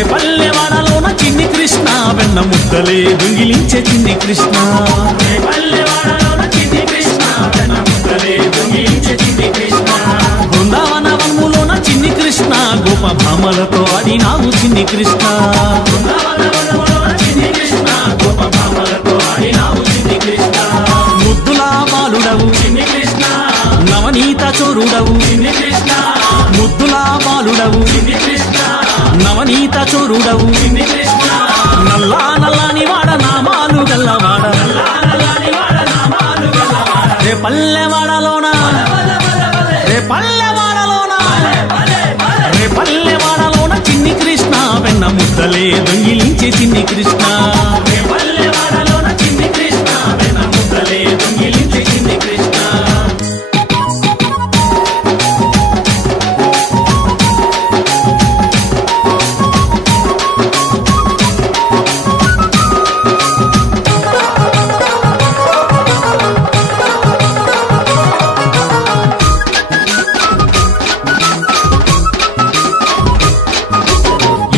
రేపల్లెవాడలోన చిన్ని కృష్ణ వెన్న ముద్దలే దొంగిలించే చిన్ని కృష్ణ రేపల్లెవాడలోన చిన్ని కృష్ణ వెన్న ముద్దలే దొంగిలించే చిన్ని కృష్ణ బృందావన వనములోన చిన్ని కృష్ణ గోప భామలతో ఆడినావు చిన్ని కృష్ణ బృందావన వనములోన చిన్ని కృష్ణ గోప భామలతో ఆడినావు చిన్ని కృష్ణ ముద్దులా బాలుడవు చిన్ని కృష్ణ నవనీత చోరుడవు చిన్ని కృష్ణ ముద్దులా బాలుడవు చిన్ని కృష్ణ నవనీత చోరుడవు చిన్ని కృష్ణ నల్లా నల్లాని వాడ నామాలు గల్లవాడ రేపల్లెవాడలోన రేపల్లెవాడలోన రేపల్లెవాడలోన చిన్ని కృష్ణ వెన్న ముద్దలే దొంగిలించే చిన్ని కృష్ణ రేపల్లెవాడలోన చిన్ని కృష్ణ వెన్న ముద్దలే దొంగిలించే చిన్ని కృష్ణ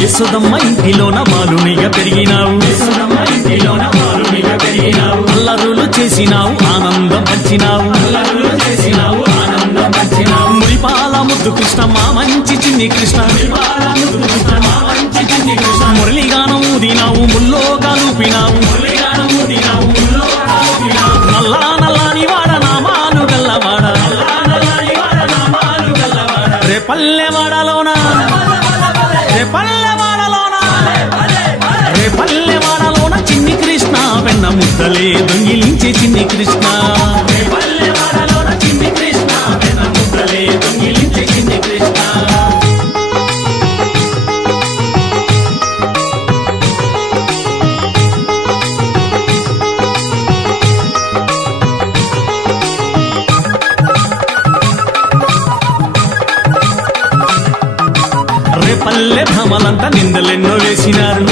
యశోదమ్మ ఇంటిలోన బాలునిగా పెరిగినావు అల్లరులు చేసినావు ఆనందం పంచినావు మురిపాల ముద్దు కృష్ణ మా మంచి చిన్ని కృష్ణ మురళిగానం ఊదినావు ముల్లో కలుపినావు నల్లా నల్లాని వాడ నామాలు గల్లవాడ రేపల్లెవాడలోన రేపల్లెవాడలోన చిన్ని కృష్ణ వెన్న ముద్దలే దొంగిలించే చిన్ని కృష్ణ రేపల్లెవాడలోన చిన్ని కృష్ణ వెన్న ముద్దలే దొంగిలించే చిన్ని కృష్ణ రేపల్లె భామలంతా నిందలెన్నో వేసినారు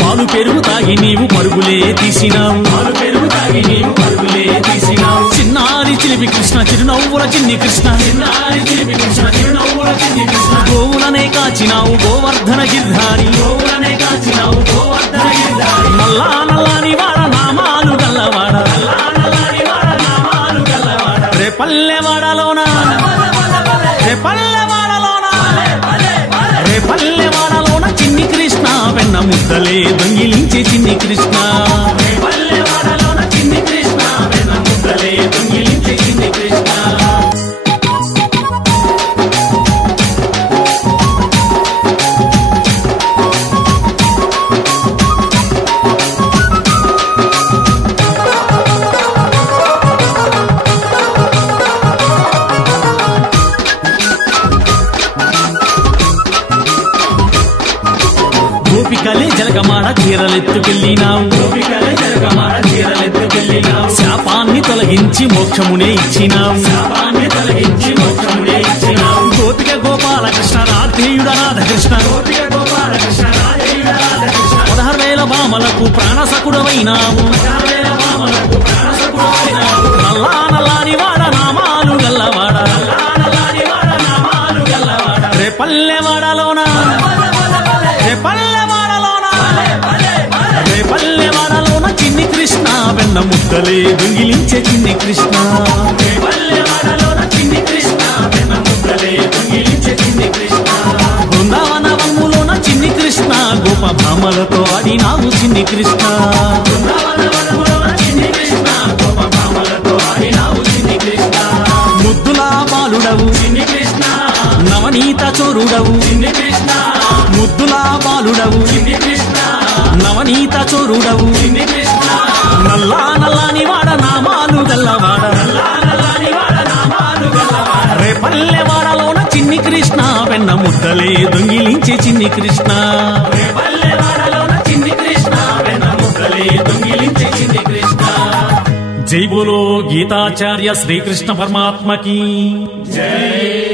పాలు పెరుగు తాగి నీవు పరుగులే తీసినావు చిన్నారి చిలిపి కృష్ణ చిరునవ్వుల చిన్ని కృష్ణ గోవులనే కాచినావు గోవర్ధన గిర్ధారి నల్లా నల్లాని వాడ నామాలు గల్లవాడ రేపల్లెవాడలోన రేపల్లెవాడలోన చిన్ని కృష్ణ వెన్న ముద్దలే దొంగిలించే చిన్ని కృష్ణ రేపల్లెవాడలోన చిన్ని కృష్ణ వెన్న ముద్దలే దొంగిలించే చిన్ని కృష్ణ గోపికలే జలగమాడ చీరలెత్తుకెళ్ళినావు శాపాన్ని తొలగించి మోక్షమునే ఇచ్చినావు గోపిక గోపాలకృష్ణ రాధేయుడ రాధకృష్ణ 16,000 భామలకు ప్రాణసకుడవైనావు నల్లా నల్లాని వాడ నామాలు గల్లవాడ రేపల్లెవాడలోన రేపల్లెవాడలోన చిన్ని కృష్ణ వెన్న ముద్దలే దొంగిలించే చిన్ని కృష్ణ బృందావన వనములోన చిన్ని కృష్ణ గోప భామలతో ఆడినావు చిన్ని కృష్ణ ముద్దులా బాలుడవు నవనీత చోరుడవు ముద్దులా బాలుడవు నవనీత చోరుడవు నల్లా నల్లాని వాడ నామాలు గల్లవాడ రేపల్లెవాడలోన చిన్ని కృష్ణ వెన్న ముద్దలే దొంగిలించే చిన్ని కృష్ణ జై బోలో గీతాచార్య శ్రీకృష్ణ పరమాత్మకి జై।